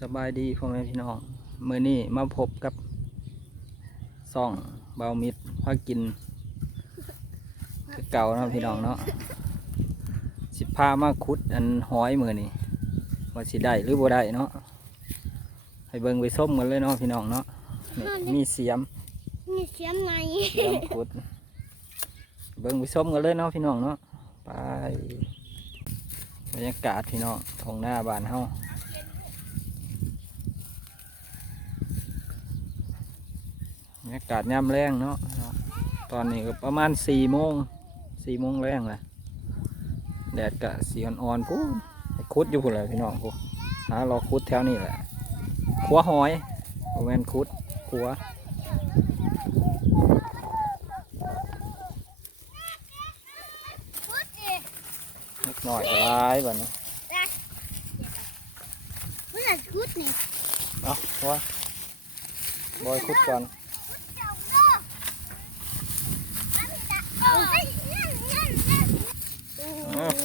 สบายดีพ่อแม่พี่น้องมื้อนี้มาพบกับซ่องเบามิดพากินคือเก่าเนาะพี่น้องเนาะสิพามาขุดอันหอยมื้อนี้ว่าสิได้หรือบ่ได้เนาะให้เบิ่งไปส้มกันเลยเนาะพี่น้องเนาะนี่มีเสียมไงเสียมขุดเบิ่งไปส้มกันเลยเนาะพี่น้องเนาะไปบรรยากาศพี่น้องท้องหน้าบ้านเฮาบรรยากาศย่ำแรงเนาะตอนนี้ก็ประมาณ4 โมงแรงแหละแดดก็สีอ่อนๆพู้คุดอยู่พุ่นเลยพี่น้องพู้หาเราคุดแถวนี้แหละขัวหอยโอแมนคุดขัวนิดหน่อยร้ายแบบนี้เอาว่าบอยคุดก่อน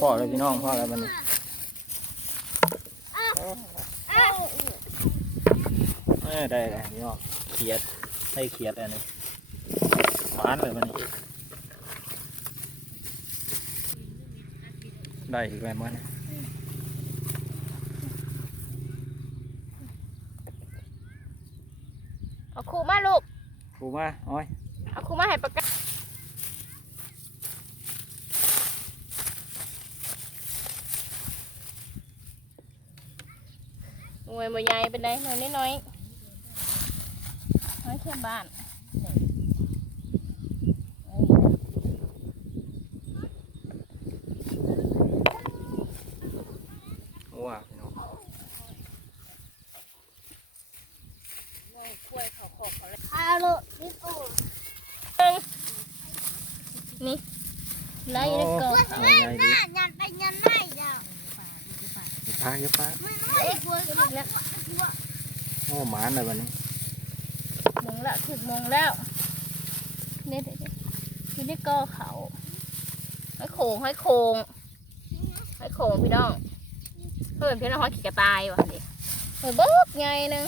พ่อเลยพี่น้องพ่ออะไรมันนี่ได้เลยพี่น้องเขียดให้เขียดอันนี้หวานเลยมันนี่ได้อีกแล้วมันเอาครูมาลูก ครูมาอ้อยเอาครูมาให้ประกันงวยบ่ใหญ่เป็นไรหน่อยน้อยแค่บ้านว้าพี่น้องนี่ไล่ได้ก่อนยันไปยันไล่จ้ะพาเยอะพาโอ้หมาเลยวันนี้มองละถึงมองแล้วเนี่ยที่ได้ก่อเขาให้โค้งพี่น้องเพื่อนพี่น้องเขาขี่กระต่ายวะดิเฮ้ยบ๊อบไงนึง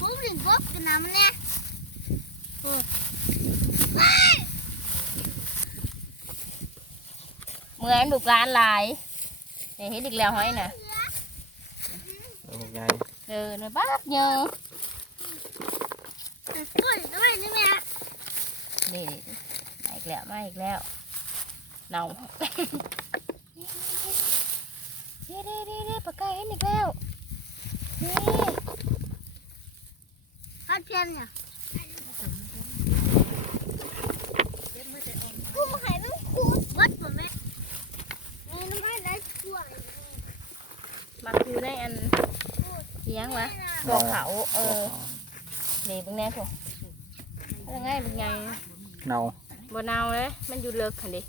บ๊อบหรือบ๊อบกันน้ำเนี่ยเมื่อลูกร้านลายเห็นอีกแล้วหอยน่ะเนี่ยบ๊อบเยอะนี่มาอีกแล้วเน่าเด้ปลาไก่เห็นอีกแล้วนี่ข้าวเทียมเนี่ยกูมาให้ลูกคูดวัดป่ะแม่น้ำมันได้ช่วยมาคือได้อันเลี้ยงวะตัวเขานี่เป็นไงพวกเป็นไงเน่าบ่เน่าเลยมันอยู่เลิกค่ะดิ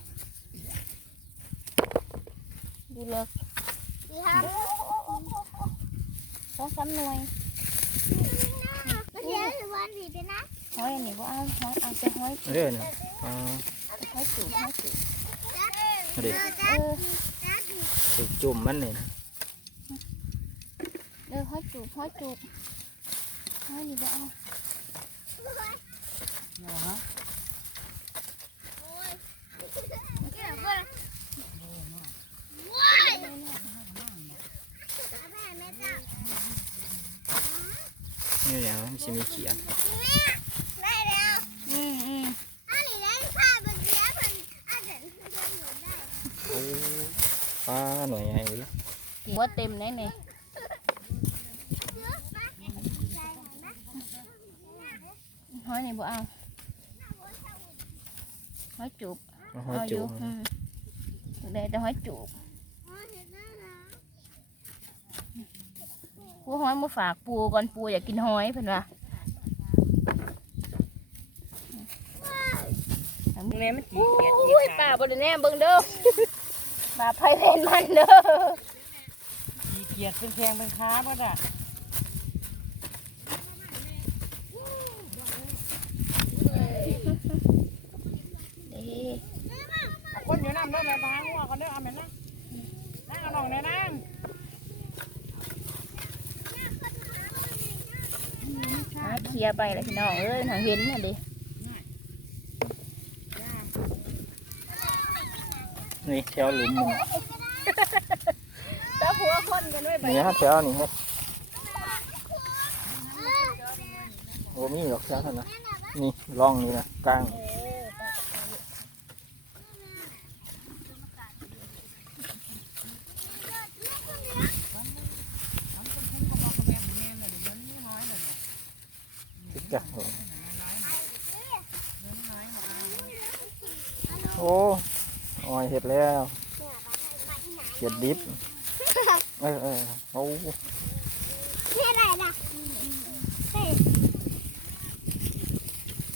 อยู่เลิก2-3 หน่วยหอยนี่บ่เอาแต่หอยเรื่อยนะหอยจุ่มเด็กถูกจุ่มมันนี่นะหอยจุ่มหอยนี่บ่เอานี่อย่างนั้นจะมีเขียดปลาหน่วยใหญ่เลยหัวเต็มเลยนี่หอยนี่บ่เอาหอยจุบเอาอยู่ได้แต่หอยจุบปูหอยมาฝากปูก่อนปูอยากกินหอยเพิ่นว่าแม่มันจีเกียด อุ้ยป่าบริเวณเบิ่งเด้อป่าไผ่เพนมันเด้อจีเกียดเป็นแพงเป็นค้าบ่ด่ะคนอยู่น้ำเด้อแม่พาหัวคนเด้อเอาแม่นั่งเอาหน่องเด้อนั่ง เคลียร์ไปแล้วพี่น้องเอ้ยทางเห็นน่ะดิ นี่แถวหลุมมัน ตาหัวคนกันไว้ไป นี่ฮะแถวนี่ครับโอ้มีหรอกแถวนั้นนะนี่ร่องนี่นะกลางจิกจักโอ้ออยเห็ดแล้วเห็ดดิบโอ้ นี่อะไรนะเฮ้ย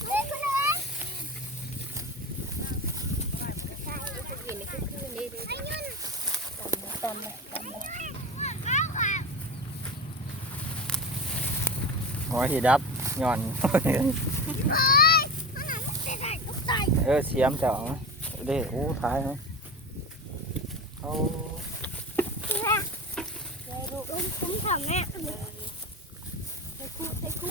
เฮ้ยคุณเอ๋ย กินนี่คือนี่ดิ ไอ้ยุ่น ตำเลย เอาค่ะ หอยที่ดับหย่อน เอ้ยขนาดมันเป็นอะไรก็ตาย เสียมเจ้าเด้โอ้ท้ายเนาะเอา เนี่ยลูกคุ้มทำแม่ใส่คู่ใส่คู่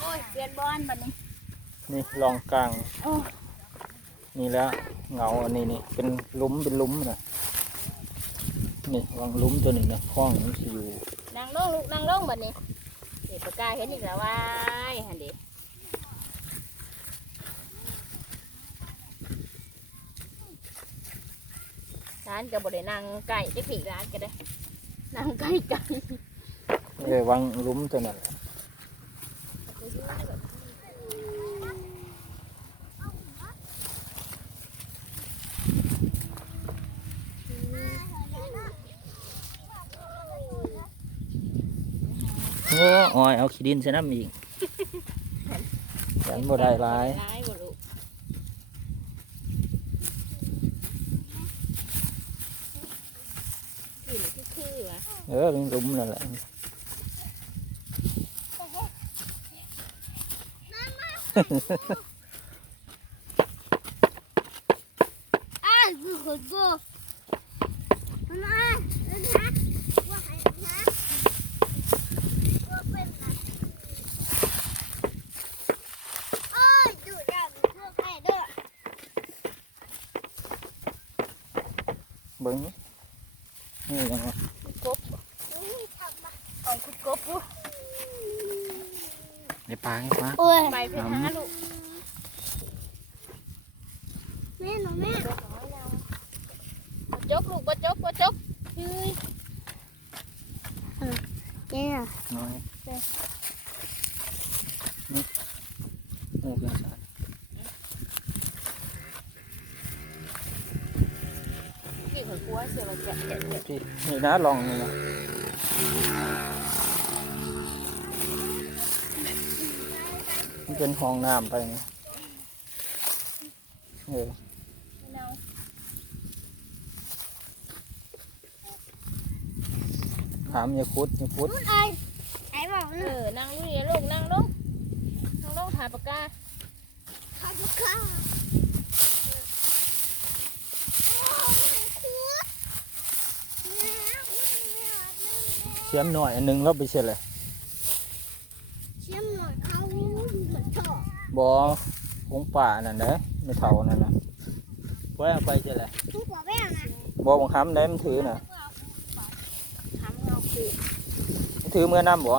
โอ้ยเปลี่ยนบอลบัดนี้ นี่ลองกลาง โอ้ นี่แล้วเงาอันนี้นี่เป็นหลุมนะนี่วางหลุมตัวหนึ่งนะคล้องมันสิอยู่ นั่งลงลูกนั่งลงบัดนี้เด็กปากกาเห็นอีกแล้วว้ายหันดิร้านก็บ่ได้นั่งไก่จะขี่ร้านก็ได้นั่งไก่ไก่ วางหลุมตัวนั้นแหละโอ้ออยเอาขี้ดินใส่น้ำอีกฉันบ่ได้หลาย ร้ายบ่ลูกกินคือวะ เป็นหลุมนั่นแหละ อ้าวคือคนกูมาแล้วนะว่าให้นะว่าเป็นนะโอ้ยดูดาวพวกแม่ด้วย เบิ้งนี่ยังไง กบ นี่ทำมา เอาคุดกบลูก ในปลาไงปลา โอ้ย ไปเพื่อนหาลูก แม่หนูแม่ บ่จกลูกบ่จกเฮ้ย เนี่ย น้อยนี่โอ้เกินสาร กี่คนกลัวเสียว่าแกะ ที่นี่นะลองนี่นะมันเป็นห้องน้ำไปนี่ไเออม่เอา ถามอย่าคุด นู่นไอ้บอก เอ นู่น อนั่งอยู่นี่ลูกนั่งลงถ่ายปากกา ข้าวข้าวโอ้ยคูดแม่ เสียมหน่อยอันหนึงแล้วไปเสร็จเลย เชื่อมหน่อยเขาอยู่เหมือนชอบบ อของป่านั่นเด้ไม่เท่านั่นนะไว้เอาไปเสร็จเลย ทุกหัวแม่นะ บอกังคับได้มันถือน่ะ ทำเงาคือ มันถือเมื่อน้ำบ่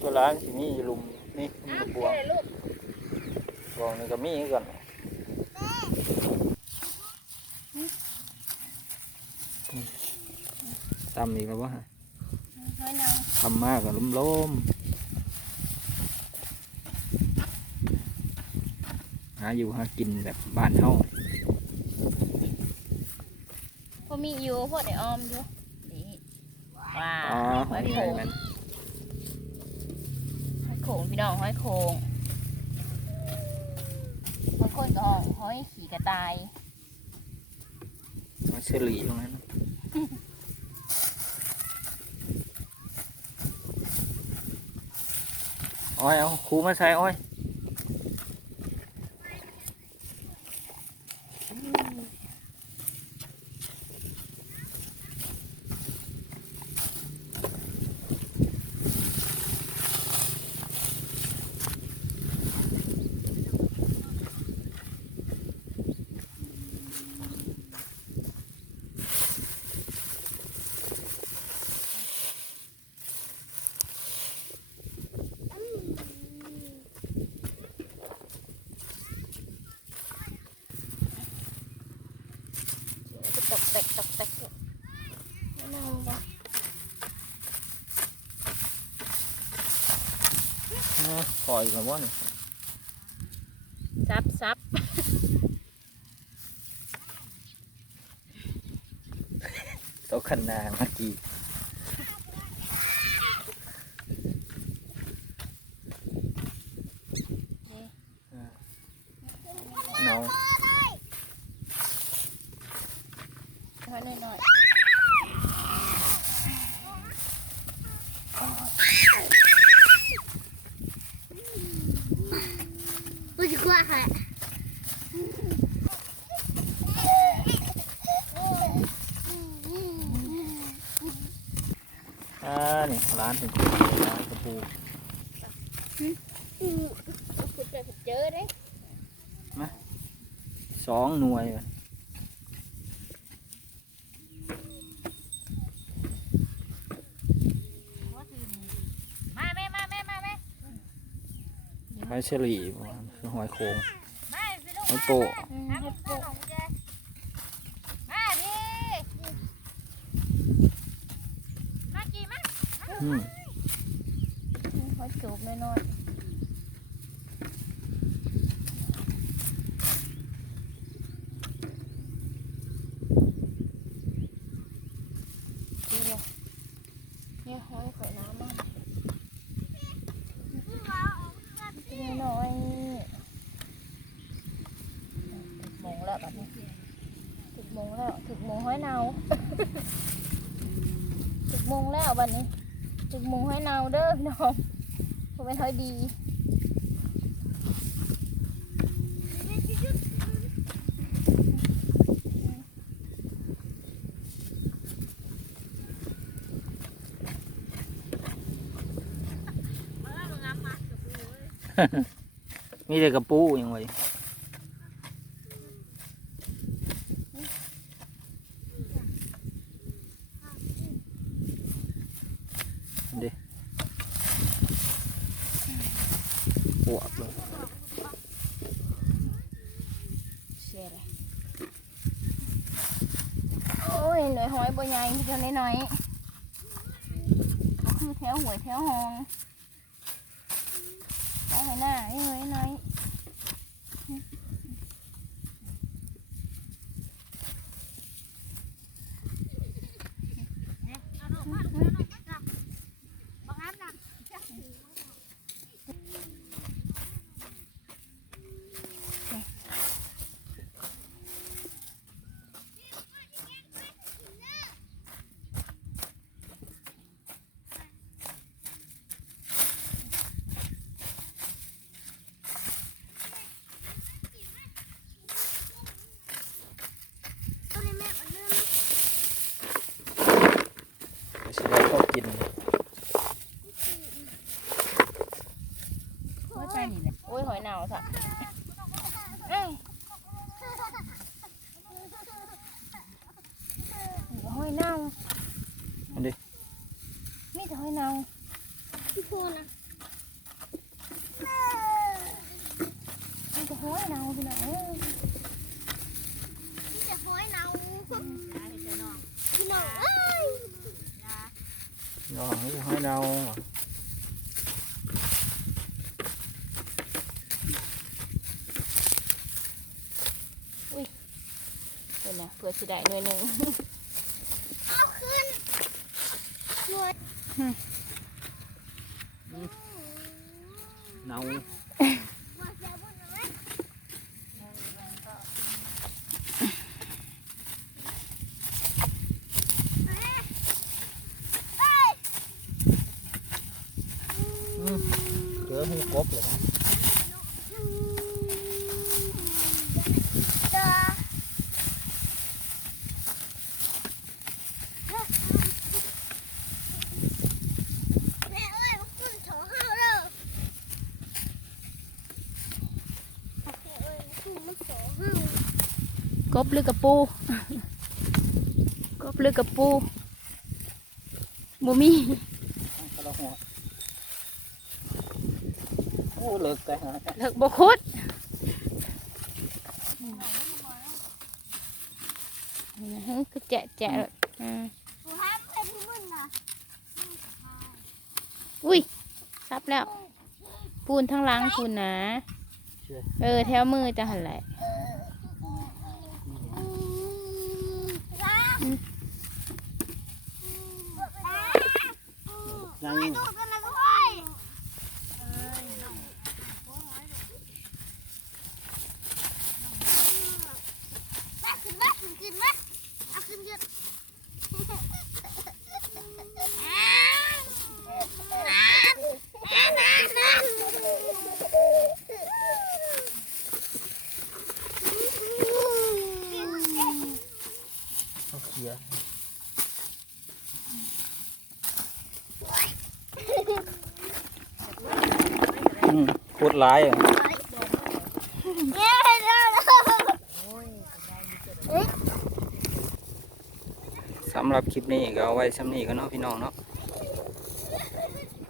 ตัวร้านสิมีอยู่ลุมนี่มี อ้าว บัว เด้ลูก บอกนี่ก็มีก่อนตำอีกแล้ววะ น้อยนาง ทำมากกับล้มหาอยู่หากินแบบบ้านเฮา พอมีอยู่พวกไอ้ออมอยู่นี่ว้า อ๋อ ว ห ห อ อย ย ให โข ญ่ ง มัน หอยโขงพี่น้องหอยโขง บางคนก็ห้องห้อยขี่กระต่าย มาเฉลี่ตรงนั้นอ้อยเอาครูมาใส่อ้อยตกแตกตกแตกไม่น่าเลย ปล่อยแล้ววะนี่ ซับ โต๊ะขันนาเมื่อกี้เนา ค่อยหน่อย รู้สึกว่าค่ะ นี่ร้านเป็นคนร้านกระปู ๆขุดไปเจอได้ 2 หน่วยว่ะ มาแม่ หอยเฉลี่คือหอยโขงหอยโปะ มาดิ มากี่มา อืม หอยจูบน้อยเนี่ยหอยข่อยน้ำมากน้อยมงแล้วแบบนี้ถึกมงแล้วถึกมงหอยเนาถึกมงแล้วบัดนี้ถึกมงหอยเนาเด้อพี่น้องเพราะเป็นหอยดี มีแต่กระปูอย่างไงเด้ปวดเลย เชียเลยโอ้ยหน่อยหอยบัวใหญ่เท่าน้อยๆคือแถวหวยแถวหองเอาให้หน้าให้หอยน้อยไปสิได้ก็กิน โอ้ยหอยหนาวสักเอ้ยหอยเน่า อันนี้ มีแต่หอยเน่า พี่พูดนะ มีแต่หอยเน่าพี่น้องเอ้ย พี่จะห้อยเนาพี่น้องเอ้ย ลองให้เรา เดี๋ยวนะเพื่อสิได้หน่วยหนึ่ง เอาขึ้นช่วย เนา ว่าจะพูดอะไร กบเลยนะ แม่เอ้ยมันขึ้นโถห้าวเด้อแม่เอ้ยมันขึ้นมันโถห้าว กบหรือกระปู กบหรือกระปูบ่มี กระหัวโอ้เลิกแต่หา เลิกบ่คุดคือแจะเลยกูห้ามไปที่มึงนะ อุ้ยซับแล้ว ปูนทั้งหลังปูนนะแถวมือจะหันไหล ยัง ดูกันนะด้วยมาขึ้นมาขึ้นมาเอาขึ้นยืดเขาเขียพูดร้ายอ่ะสำหรับคลิปนี้ก็เอาไว้สำนี้ก็เนาะพี่น้องเนาะ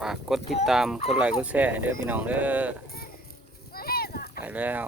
ฝากกดติดตามกดไลค์กดแชร์ให้เด้อพี่น้องเด้อไปแล้ว